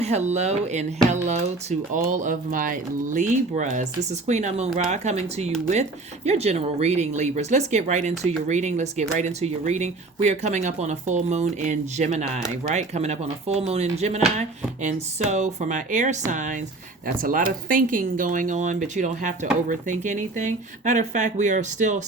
hello, and hello to all of my Libras. This is Queen Amun Ra coming to you with your general reading, Libras. Let's get right into your reading. We are coming up on a full moon in Gemini, right? Coming up on a full moon in Gemini. And so for my air signs, that's a lot of thinking going on, but you don't have to overthink anything. Matter of fact, we are still, a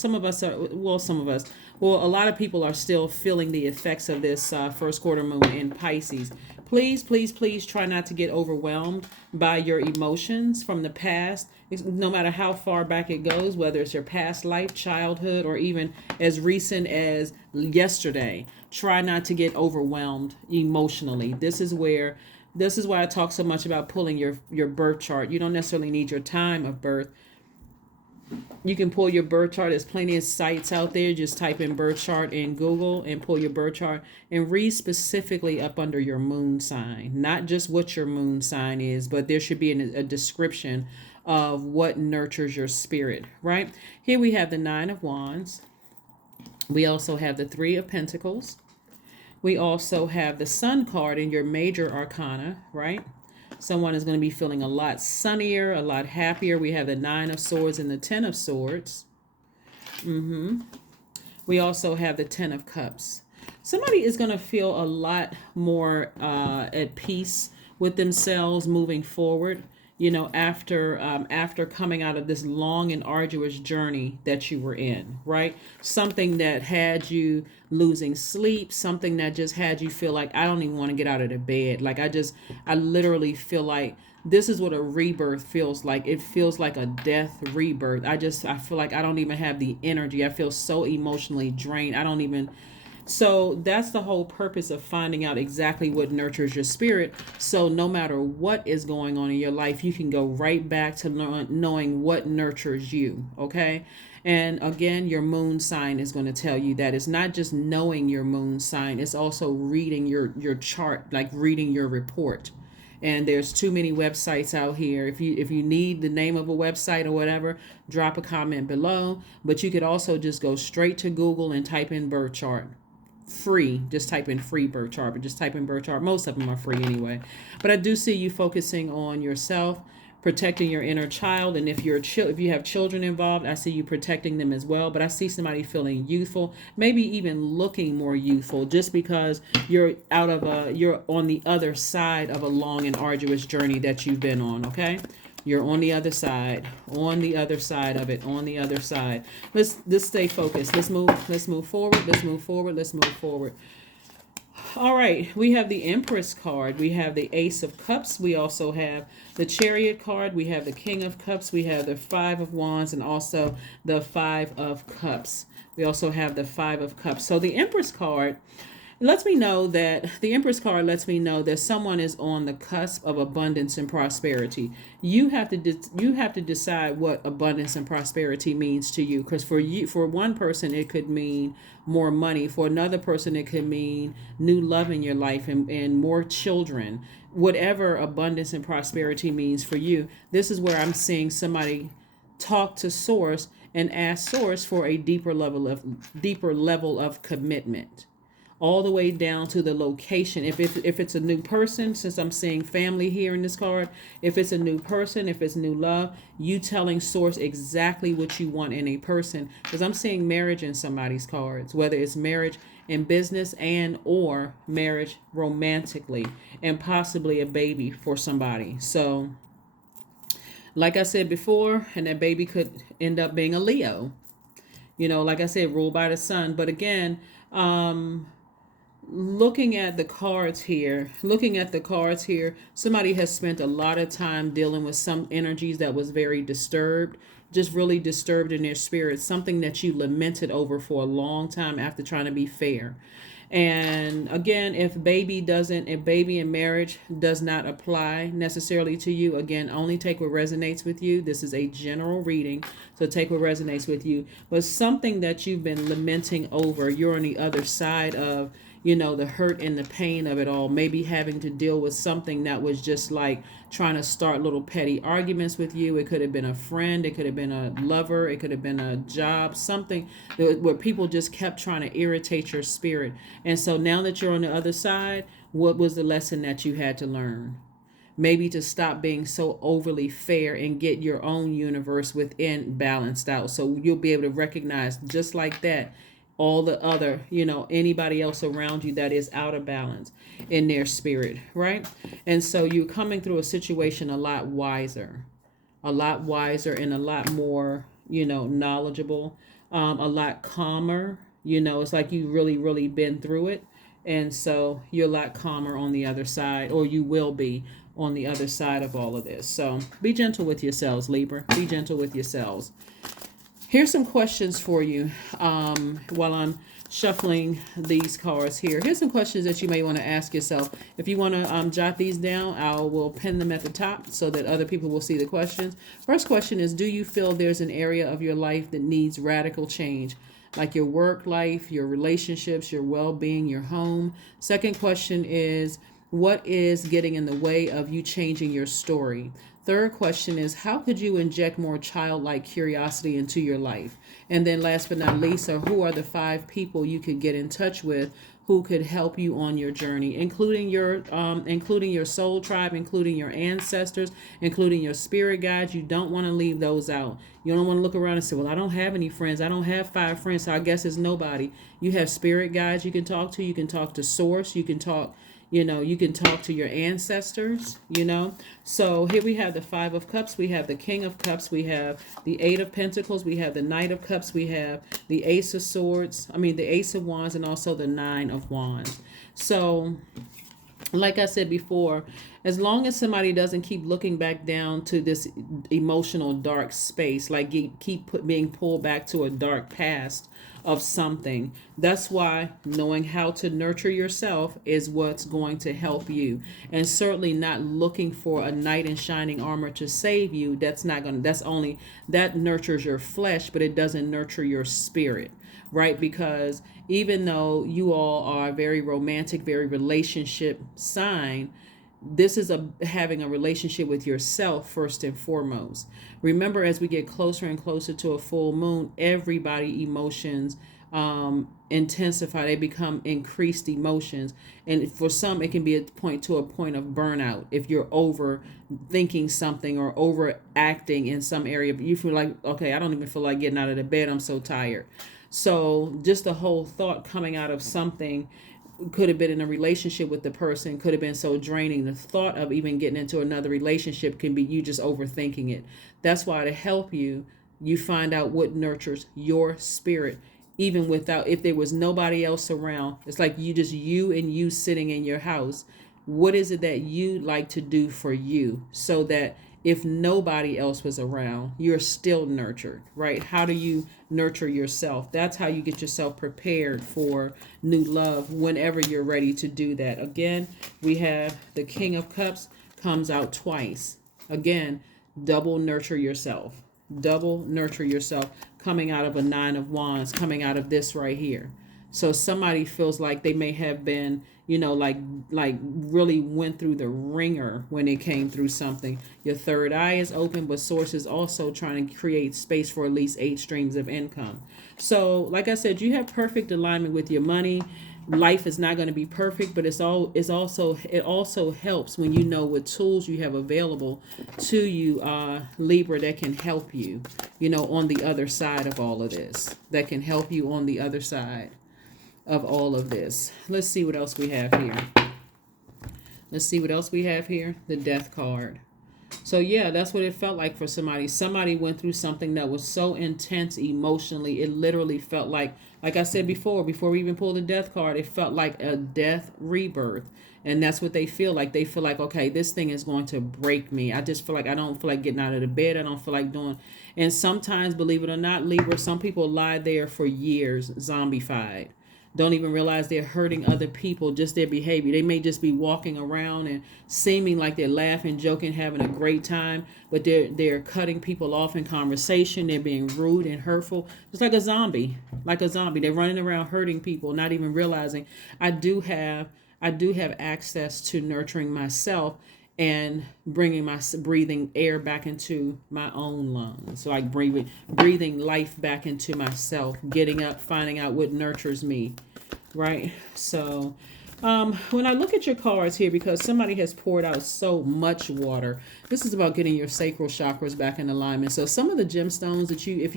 lot of people are still feeling the effects of this first quarter moon in Pisces. Please try not to get overwhelmed by your emotions from the past, no matter how far back it goes, whether it's your past life, childhood, or even as recent as yesterday. Try not to get overwhelmed emotionally. This is why I talk so much about pulling your birth chart. You don't necessarily need your time of birth. You can pull your birth chart. There's plenty of sites out there. Just type in birth chart in Google and pull your birth chart and read specifically up under your moon sign. Not just what your moon sign is, but there should be a description of what nurtures your spirit, right? Here we have the Nine of Wands. We also have the Three of Pentacles. We also have the Sun card in your major arcana, right? Someone is going to be feeling a lot sunnier, a lot happier. We have the Nine of Swords and the Ten of Swords. We also have the Ten of Cups. Somebody is going to feel a lot more at peace with themselves moving forward. After coming out of this long and arduous journey that you were in, right? Something that had you losing sleep, something that just had you feel like, I don't even want to get out of the bed. Like, I literally feel like this is what a rebirth feels like. It feels like a death rebirth. I feel like I don't even have the energy. I feel so emotionally drained. So that's the whole purpose of finding out exactly what nurtures your spirit. So no matter what is going on in your life, you can go right back to knowing what nurtures you. Okay. And again, your moon sign is going to tell you that. It's not just knowing your moon sign. It's also reading your chart, like reading your report. And there's too many websites out here. If you need the name of a website or whatever, drop a comment below. But you could also just go straight to Google and type in birth chart. Free. Just type in free birth chart, but just type in birth chart. Most of them are free anyway. But I do see you focusing on yourself, protecting your inner child, and if you have children involved, I see you protecting them as well. But I see somebody feeling youthful, maybe even looking more youthful, just because you're on the other side of a long and arduous journey that you've been on. Okay. You're on the other side of it, on the other side. Let's stay focused. Let's move forward. All right, we have the Empress card. We have the Ace of Cups. We also have the Chariot card. We have the King of Cups. We have the Five of Wands and also the Five of Cups. We also have the Five of Cups. So the Empress card lets me know that someone is on the cusp of abundance and prosperity. You have to decide what abundance and prosperity means to you, because for one person it could mean more money, for another person it could mean new love in your life and more children. Whatever abundance and prosperity means for you, this is where I'm seeing somebody talk to source and ask source for a deeper level of commitment, all the way down to the location. If it's a new person, since I'm seeing family here in this card, if it's a new person, if it's new love, you telling source exactly what you want in a person, because I'm seeing marriage in somebody's cards, whether it's marriage in business and or marriage romantically, and possibly a baby for somebody. So like I said before, and that baby could end up being a Leo, like I said, ruled by the sun. But again, looking at the cards here, somebody has spent a lot of time dealing with some energies that was very disturbed, just really disturbed in their spirit, something that you lamented over for a long time after trying to be fair. And again, if baby in marriage does not apply necessarily to you, again, only take what resonates with you. This is a general reading, so take what resonates with you. But something that you've been lamenting over, you're on the other side of, the hurt and the pain of it all, maybe having to deal with something that was just like trying to start little petty arguments with you. It could have been a friend, it could have been a lover, it could have been a job, something where people just kept trying to irritate your spirit. And so now that you're on the other side, what was the lesson that you had to learn? maybe to stop being so overly fair and get your own universe within balanced out. So you'll be able to recognize just like that all the other, anybody else around you that is out of balance in their spirit, right? And so you're coming through a situation a lot wiser and a lot more, knowledgeable, a lot calmer. It's like you really, really been through it. And so you're a lot calmer on the other side, or you will be on the other side of all of this. So be gentle with yourselves, Libra. Be gentle with yourselves. Here's some questions for you while I'm shuffling these cards here. Here's some questions that you may want to ask yourself. If you want to jot these down, I will pin them at the top so that other people will see the questions. First question is, do you feel there's an area of your life that needs radical change? Like your work life, your relationships, your well-being, your home. Second question is, what is getting in the way of you changing your story? Third question is, how could you inject more childlike curiosity into your life? And then last but not least, who are the 5 people you could get in touch with who could help you on your journey, including your soul tribe, including your ancestors, including your spirit guides. You don't want to leave those out. You don't want to look around and say, well, I don't have any friends. I don't have 5 friends, so I guess it's nobody. You have spirit guides you can talk to. You can talk to source. You can talk to your ancestors, So here we have the 5 of Cups. We have the King of Cups. We have the 8 of Pentacles. We have the Knight of Cups. We have the Ace of Swords. The Ace of Wands, and also the 9 of Wands. So like I said before, as long as somebody doesn't keep looking back down to this emotional dark space, like being pulled back to a dark past of something, that's why knowing how to nurture yourself is what's going to help you. And certainly not looking for a knight in shining armor to save you. That nurtures your flesh, but it doesn't nurture your spirit, right? Because even though you all are a very romantic, very relationship sign, this is having a relationship with yourself first and foremost. Remember, as we get closer and closer to a full moon, everybody emotions intensify. They become increased emotions, and for some, it can be a point of burnout if you're overthinking something or overacting in some area. But you feel like, okay, I don't even feel like getting out of the bed. I'm so tired. So just the whole thought coming out of something could have been in a relationship with the person, could have been so draining. The thought of even getting into another relationship can be you just overthinking it. That's why, to help you, you find out what nurtures your spirit, even without, if there was nobody else around. It's like you and you sitting in your house. What is it that you like to do for you, so that if nobody else was around, you're still nurtured, right? How do you nurture yourself? That's how you get yourself prepared for new love whenever you're ready to do that. Again, we have the King of Cups comes out twice. Again, double nurture yourself. Double nurture yourself, coming out of a 9 of Wands, coming out of this right here. So somebody feels like they may have been, like really went through the ringer when they came through something. Your third eye is open, but source is also trying to create space for at least 8 streams of income. So like I said, you have perfect alignment with your money. Life is not going to be perfect, but it also helps when you know what tools you have available to you, Libra, that can help you, on the other side of all of this. That can help you on the other side of all of this. Let's see what else we have here. The Death card. So yeah, that's what it felt like for somebody. Somebody went through something that was so intense emotionally. It literally felt like I said before we even pulled the Death card, it felt like a death rebirth. And that's what they feel like. They feel like, okay, this thing is going to break me. I just feel like I don't feel like getting out of the bed. I don't feel like doing. And sometimes, believe it or not, Libra, some people lie there for years, zombified. Don't even realize they're hurting other people, just their behavior. They may just be walking around and seeming like they're laughing, joking, having a great time, but they're cutting people off in conversation. They're being rude and hurtful, just like a zombie. They're running around hurting people, not even realizing I do have access to nurturing myself and bringing my breathing air back into my own lungs. So like breathing life back into myself, getting up, finding out what nurtures me, right? So When I look at your cards here, because somebody has poured out so much water, this is about getting your sacral chakras back in alignment. So some of the gemstones that you, if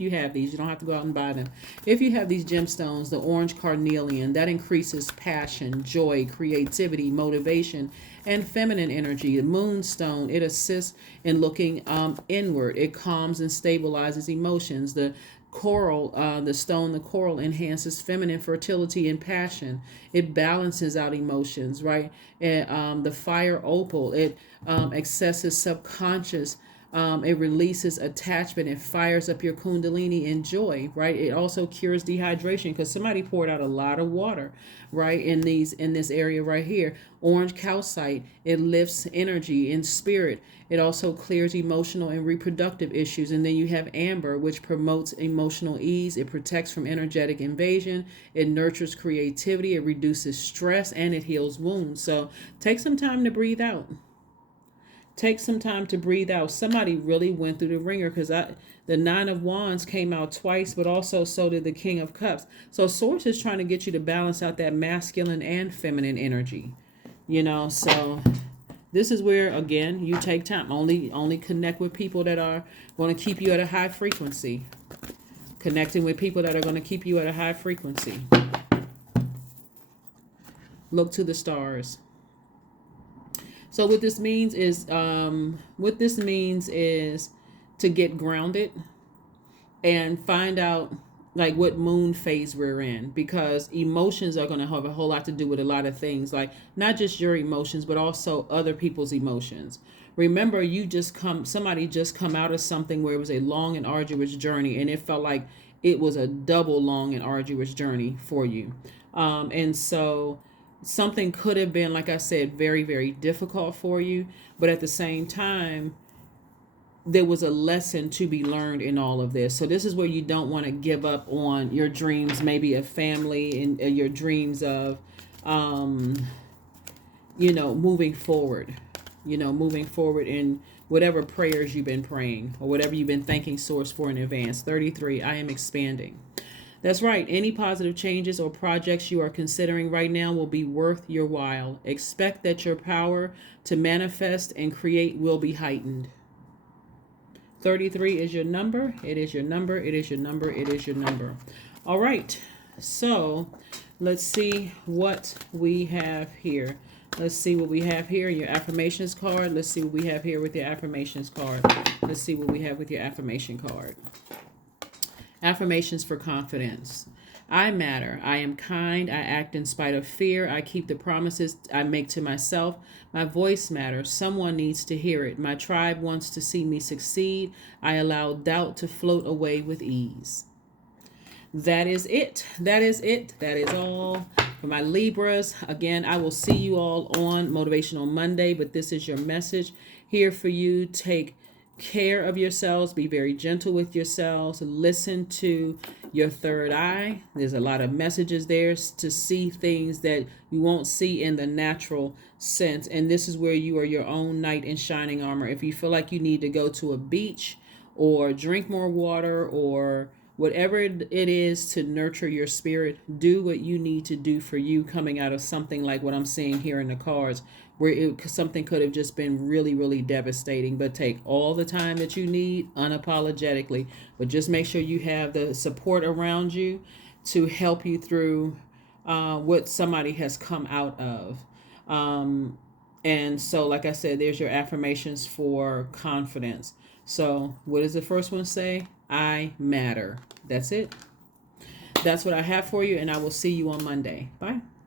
you have these, you don't have to go out and buy them. If you have these gemstones, the orange carnelian, that increases passion, joy, creativity, motivation, and feminine energy. The moonstone, it assists in looking inward. It calms and stabilizes emotions. The coral, the coral enhances feminine fertility and passion. It balances out emotions, right? And the fire opal, it accesses subconscious. It releases attachment. It fires up your kundalini and joy, right? It also cures dehydration because somebody poured out a lot of water, right? In this area right here. Orange calcite, it lifts energy and spirit. It also clears emotional and reproductive issues. And then you have amber, which promotes emotional ease. It protects from energetic invasion. It nurtures creativity. It reduces stress and it heals wounds. So take some time to breathe out. Take some time to breathe out. Somebody really went through the ringer because the Nine of Wands came out twice, but also so did the King of Cups. So Source is trying to get you to balance out that masculine and feminine energy. So this is where, again, you take time. Only connect with people that are going to keep you at a high frequency. Connecting with people that are going to keep you at a high frequency. Look to the stars. So what this means is to get grounded and find out like what moon phase we're in, because emotions are going to have a whole lot to do with a lot of things, like not just your emotions but also other people's emotions. Remember, somebody just come out of something where it was a long and arduous journey, and it felt like it was a double long and arduous journey for you. And so something could have been, like I said, very, very difficult for you, but at the same time, there was a lesson to be learned in all of this. So this is where you don't want to give up on your dreams, maybe of family and your dreams of, moving forward, moving forward in whatever prayers you've been praying or whatever you've been thanking Source for in advance. 33, I am expanding. That's right. Any positive changes or projects you are considering right now will be worth your while. Expect that your power to manifest and create will be heightened. 33 is your number. It is your number. It is your number. It is your number. All right. So let's see what we have here. Let's see what we have here in your affirmations card. Let's see what we have here with your affirmations card. Let's see what we have with your affirmation card. Affirmations for confidence. I matter. I am kind. I act in spite of fear. I keep the promises I make to myself. My voice matters. Someone needs to hear it. My tribe wants to see me succeed. I allow doubt to float away with ease. That is it. That is it. That is all for my Libras. Again, I will see you all on Motivational Monday, but this is your message here for you. Take care of yourselves. Be very gentle with yourselves. Listen to your third eye. There's a lot of messages there to see things that you won't see in the natural sense. And this is where you are your own knight in shining armor. If you feel like you need to go to a beach or drink more water or whatever it is to nurture your spirit, do what you need to do for you, coming out of something like what I'm seeing here in the cards, where something could have just been really, really devastating. But take all the time that you need unapologetically. But just make sure you have the support around you to help you through what somebody has come out of. And so, like I said, there's your affirmations for confidence. So what does the first one say? I matter. That's it. That's what I have for you, and I will see you on Monday. Bye.